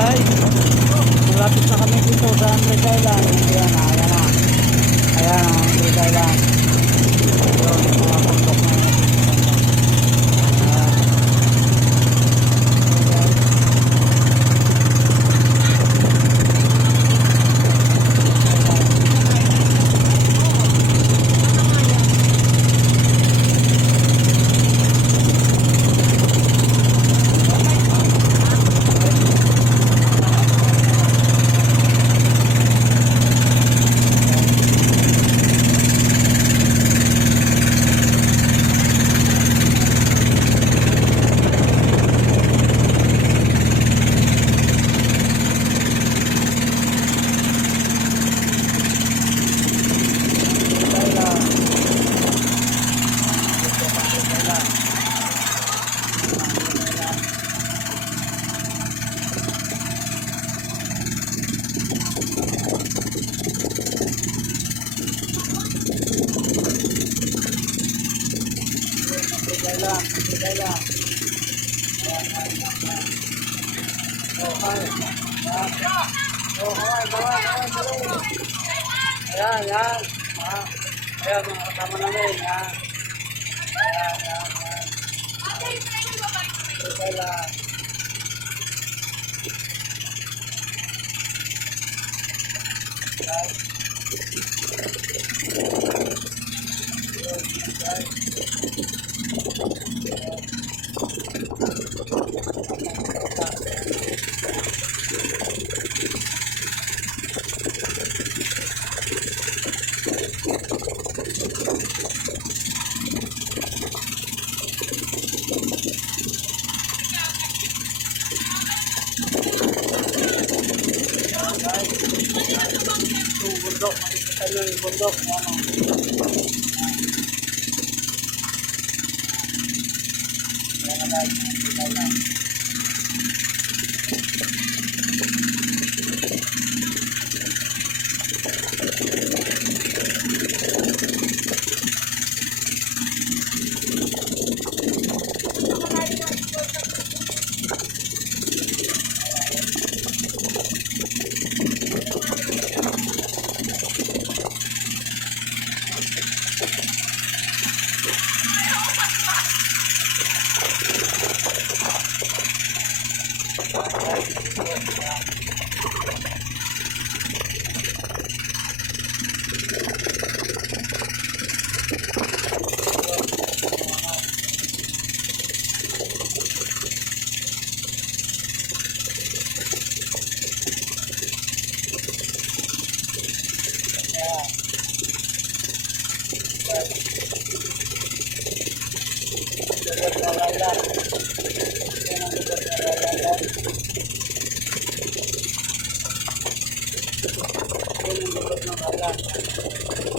guys, malapit na kami dito sa Andres Island. Ayan na, ayan na. Ayan ang Andres Island. Ayun, yung mga bundok na yun. Bigay lang. Oh, hi. Oh, hi. Bawal. Ayan, yan. Ayan, mga kasama namin. Yan. Ayan. Bigay lang. Bundok, makikita nyo yung bundok. Ayan na guys, makikita na. Ayan ang lugar ng Alan.